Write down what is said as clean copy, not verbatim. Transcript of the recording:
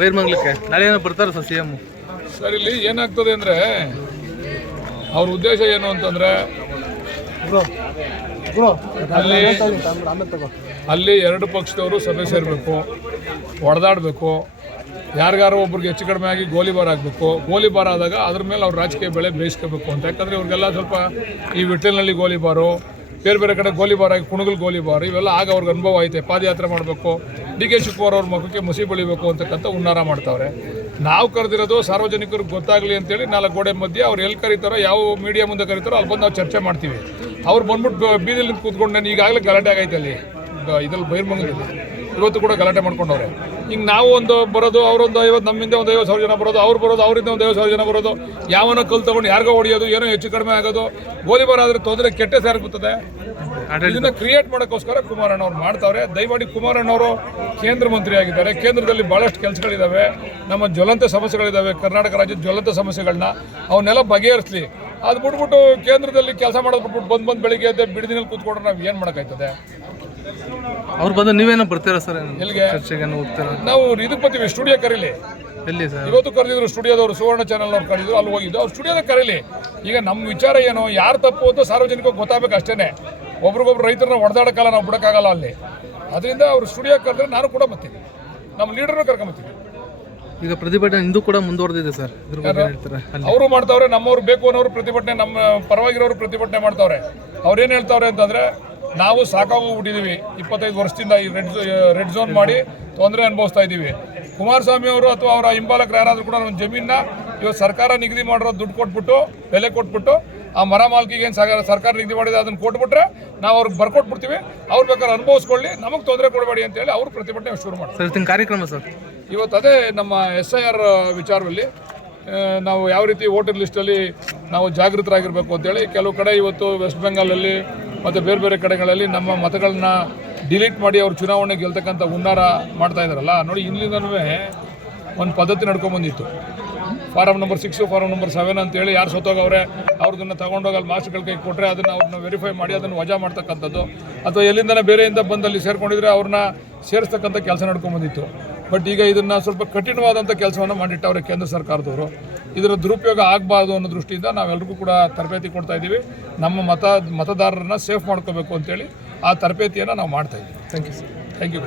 ಬೈರ್ಮಂಗ್ಲಕ್ಕೆ ನಾಳೆ ಏನೋ ಬರ್ತಾರೆ ಸರ್ ಸಿ ಎಮ್ ಸರ್. ಇಲ್ಲಿ ಏನಾಗ್ತದೆ ಅಂದರೆ ಅವ್ರ ಉದ್ದೇಶ ಏನು ಅಂತಂದರೆ ಅಲ್ಲಿ ಎರಡು ಪಕ್ಷದವರು ಸಭೆ ಸೇರಬೇಕು, ಹೊಡೆದಾಡಬೇಕು, ಯಾರಿಗಾರು ಒಬ್ರಿಗೆ ಹೆಚ್ಚು ಕಡಿಮೆ ಆಗಿ ಗೋಲಿಬಾರ್ ಆಗಬೇಕು. ಗೋಲಿಬಾರ್ ಆದಾಗ ಅದ್ರ ಮೇಲೆ ಅವ್ರು ರಾಜಕೀಯ ಬೆಳೆ ಬೇಯಿಸ್ಕೋಬೇಕು ಅಂತ. ಯಾಕಂದರೆ ಇವ್ರಿಗೆಲ್ಲ ಸ್ವಲ್ಪ ಈ ವಿಠಲ್ನಲ್ಲಿ ಗೋಲಿಬಾರು, ಬೇರೆ ಬೇರೆ ಕಡೆ ಗೋಲಿಬಾರ್ ಆಗಿ ಕುಣಗಲ್ ಗೋಲಿಬಾರು ಇವೆಲ್ಲ ಆಗ ಅವ್ರಿಗೆ ಅನುಭವ ಐತೆ. ಪಾದಯಾತ್ರೆ ಮಾಡಬೇಕು, ಡಿ ಕೆ ಶಿವಕುಮಾರ್ ಅವ್ರ ಮುಖಕ್ಕೆ ಮುಸಿ ಬೆಳಿಬೇಕು ಅಂತಕ್ಕಂಥ ಹುನ್ನಾರ ಮಾಡ್ತಾವ್ರೆ. ನಾವು ಕರೆದಿರೋದು ಸಾರ್ವಜನಿಕರಿಗೆ ಗೊತ್ತಾಗಲಿ ಅಂತೇಳಿ 4 ಗೋಡೆ ಮಧ್ಯೆ ಅವ್ರು ಎಲ್ಲಿ ಕರೀತಾರೋ, ಯಾವ ಮೀಡಿಯಾ ಮುಂದೆ ಕರೀತಾರೋ ಅಲ್ಲಿ ಬಂದು ನಾವು ಚರ್ಚೆ ಮಾಡ್ತೀವಿ. ಅವ್ರು ಬಂದ್ಬಿಟ್ಟು ಬೀದಿಲಿ ಕೂತ್ಕೊಂಡು ನಾನು ಈಗಾಗಲೇ ಗಲಾಟೆ ಆಗೈತೆ ಅಲ್ಲಿ ಇದ್ರಲ್ಲಿ ಬೈರ್ಮಂಗಲದಲ್ಲಿ ಇವತ್ತು ಕೂಡ ಗಲಾಟೆ ಮಾಡ್ಕೊಂಡವ್ರೆ. ಈಗ ನಾವು ಒಂದು ಬರೋದು, ಅವರೊಂದು 50, ನಮ್ಮಿಂದ ಒಂದು 50,000 ಜನ ಬರೋದು, ಅವ್ರು ಬರೋದು, ಅವರಿಂದ ಒಂದು 50,000 ಜನ ಬರೋದು, ಯಾವನೋ ಕಲ್ಲು ತಗೊಂಡು ಯಾರಿಗೋ ಹೊಡೆಯೋದು, ಏನೋ ಹೆಚ್ಚು ಕಡಿಮೆ ಆಗೋದು, ಗೋಲಿಬಾರ್ ಆದರೆ ತೊಂದರೆ ಕೆಟ್ಟ ಸಾರ್ಗುತ್ತದೆ. ಇದನ್ನ ಕ್ರಿಯೇಟ್ ಮಾಡೋಕ್ಕೋಸ್ಕರ ಕುಮಾರಣ್ಣವ್ರು ಮಾಡ್ತಾವ್ರೆ. ದಯಮಾಡಿ ಕುಮಾರಣ್ಣವರು ಕೇಂದ್ರ ಮಂತ್ರಿ ಆಗಿದ್ದಾರೆ. ಕೇಂದ್ರದಲ್ಲಿ ಭಾಳಷ್ಟು ಕೆಲಸಗಳಿದ್ದಾವೆ, ನಮ್ಮ ಜ್ವಲಂತ ಸಮಸ್ಯೆಗಳಿದ್ದಾವೆ, ಕರ್ನಾಟಕ ರಾಜ್ಯದ ಜ್ವಲಂತ ಸಮಸ್ಯೆಗಳನ್ನ ಅವನ್ನೆಲ್ಲ ಬಗೆಹರಿಸಲಿ. ಅದು ಬಿಟ್ಬಿಟ್ಟು ಕೇಂದ್ರದಲ್ಲಿ ಕೆಲಸ ಮಾಡೋದು ಬಿಟ್ಬಿಟ್ಟು ಬಂದು ಬೆಳಿಗ್ಗೆ ಎದ್ದು ಬಿಡದಿನಲ್ಲಿ ಕೂತ್ಕೊಂಡ್ರೆ ನಾವು ಏನು ಮಾಡೋಕ್ಕಾಯ್ತದೆ? ಅವ್ರು ಬಂದು ನೀವೇನೋ ಬರ್ತೀರಾ ಸರ್? ಎಲ್ಲಿಗೆ ಚರ್ಚೆಗೆ ಹೋಗ್ತೀರಾ? ನಾವು ಇದಕ್ಕೆ ಬರ್ತೀವಿ, ಸ್ಟುಡಿಯೋ ಕರೀಲಿ. ಎಲ್ಲಿ ಸರ್? ಇವತ್ತು ಕರೆದಿದ್ರು ಸ್ಟುಡಿಯೋದವರು, ಸುವರ್ಣ ಚಾನಲ್ನವ್ರು ಕರೆದಿದ್ರು, ಅಲ್ಲಿ ಹೋಗಿದ್ದು. ಅವ್ರು ಸ್ಟುಡಿಯೋದಾಗ ಕರೀಲಿ. ಈಗ ನಮ್ಮ ವಿಚಾರ ಏನು, ಯಾರು ತಪ್ಪು ಅಂತ ಸಾರ್ವಜನಿಕರಿಗೆ ಗೊತ್ತಾಗಬೇಕು ಅಷ್ಟೇ. ಒಬ್ರಿಗೊಬ್ರು ರೈತರನ್ನ ಹೊಡೆದಾಡೋಕ್ಕಲ್ಲ, ನಾವು ಬಿಡೋಕ್ಕಾಗಲ್ಲ ಅಲ್ಲಿ. ಅದರಿಂದ ಅವ್ರು ಸ್ಟುಡಿಯೋ ಕರೆದ್ರೆ ನಾನು ಕೂಡ ಬರ್ತೀನಿ, ನಮ್ಮ ಲೀಡರ್ನ ಕರ್ಕೊಂಬರ್ತೀನಿ. ಈಗ ಪ್ರತಿಭಟನೆ ಇಂದು ಕೂಡ ಮುಂದುವರೆದಿದೆ ಸರ್, ಅವರು ಮಾಡ್ತಾವ್ರೆ. ನಮ್ಮವ್ರು ಬೇಕು ಅನ್ನೋರು ಪ್ರತಿಭಟನೆ, ನಮ್ಮ ಪರವಾಗಿರೋರು ಪ್ರತಿಭಟನೆ ಮಾಡ್ತಾವ್ರೆ. ಅವ್ರೇನು ಹೇಳ್ತಾವ್ರೆ ಅಂತಂದರೆ, ನಾವು ಸಾಕಾಗೋಗ್ಬಿಟ್ಟಿದ್ದೀವಿ, 25 ವರ್ಷದಿಂದ ಈ ರೆಡ್ ಝೋನ್ ಮಾಡಿ ತೊಂದರೆ ಅನುಭವಿಸ್ತಾ ಇದ್ದೀವಿ. ಕುಮಾರಸ್ವಾಮಿ ಅವರು ಅಥವಾ ಅವರ ಹಿಂಬಾಲಕರು ಯಾರಾದರೂ ಕೂಡ ನಮ್ಮ ಜಮೀನನ್ನ ಇವತ್ತು ಸರ್ಕಾರ ನಿಗದಿ ಮಾಡಿರೋ ದುಡ್ಡು ಕೊಟ್ಬಿಟ್ಟು, ಬೆಲೆ ಕೊಟ್ಬಿಟ್ಟು, ಆ ಮರ ಮಾಲ್ಕಿಗೆ ಏನು ಸರ್ಕಾರ ನಿಗದಿ ಮಾಡಿದೆ ಅದನ್ನು ಕೊಟ್ಬಿಟ್ರೆ ನಾವು ಅವ್ರಿಗೆ ಬರ್ಕೊಟ್ಬಿಡ್ತೀವಿ. ಅವ್ರು ಬೇಕಾದ್ರೆ ಅನುಭವಿಸ್ಕೊಳ್ಳಿ, ನಮಗೆ ತೊಂದರೆ ಕೊಡಬೇಡಿ ಅಂತೇಳಿ ಅವರು ಪ್ರತಿಭಟನೆ ಶುರು ಮಾಡ್ತಾರೆ. ಸರ್ ಕಾರ್ಯಕ್ರಮ ಸರ್ ಇವತ್ತು ಅದೇ ನಮ್ಮ SIR ವಿಚಾರದಲ್ಲಿ ನಾವು ಯಾವ ರೀತಿ ವೋಟರ್ ಲಿಸ್ಟಲ್ಲಿ ನಾವು ಜಾಗೃತರಾಗಿರಬೇಕು ಅಂತೇಳಿ ಕೆಲವು ಕಡೆ ಇವತ್ತು ವೆಸ್ಟ್ ಬೆಂಗಾಲಲ್ಲಿ ಮತ್ತು ಬೇರೆ ಬೇರೆ ಕಡೆಗಳಲ್ಲಿ ನಮ್ಮ ಮತಗಳನ್ನ ಡಿಲೀಟ್ ಮಾಡಿ ಅವ್ರು ಚುನಾವಣೆ ಗೆಲ್ತಕ್ಕಂಥ ಹುನ್ನಾರ ಮಾಡ್ತಾ ಇದ್ದಾರಲ್ಲ ನೋಡಿ. ಇಲ್ಲಿಂದನೂ ಒಂದು ಪದ್ಧತಿ ನಡ್ಕೊಂಬಂದಿತ್ತು. ಫಾರಮ್ ನಂಬರ್ 6, ಫಾರಮ್ ನಂಬರ್ 7 ಅಂತೇಳಿ ಯಾರು ಸತ್ತೋಗವ್ರೆ ಅವ್ರದನ್ನು ತಗೊಂಡೋಗಿ ಅಲ್ಲಿ ಮಾಸ್ಟರ್ಗಳ ಕೈಗೆ ಕೊಟ್ಟರೆ ಅದನ್ನು ಅವ್ರನ್ನ ವೆರಿಫೈ ಮಾಡಿ ಅದನ್ನು ವಜಾ ಮಾಡ್ತಕ್ಕಂಥದ್ದು, ಅಥವಾ ಎಲ್ಲಿಂದನೇ ಬೇರೆಯಿಂದ ಬಂದಲ್ಲಿ ಸೇರ್ಕೊಂಡಿದ್ರೆ ಅವ್ರನ್ನ ಸೇರಿಸ್ತಕ್ಕಂಥ ಕೆಲಸ ನಡ್ಕೊಂಬಂದಿತ್ತು. ಬಟ್ ಈಗ ಇದನ್ನು ಸ್ವಲ್ಪ ಕಠಿಣವಾದಂಥ ಕೆಲಸವನ್ನು ಮಾಡಿಟ್ಟವ್ರೆ ಕೇಂದ್ರ ಸರ್ಕಾರದವರು. ಇದರ ದುರುಪಯೋಗ ಆಗಬಾರ್ದು ಅನ್ನೋ ದೃಷ್ಟಿಯಿಂದ ನಾವೆಲ್ಲರಿಗೂ ಕೂಡ ತರಬೇತಿ ಕೊಡ್ತಾ ಇದ್ದೀವಿ. ನಮ್ಮ ಮತದಾರರನ್ನ ಸೇಫ್ ಮಾಡ್ಕೋಬೇಕು ಅಂತೇಳಿ ಆ ತರಬೇತಿಯನ್ನು ನಾವು ಮಾಡ್ತಾಯಿದ್ದೀವಿ. Thank you sir. Thank you.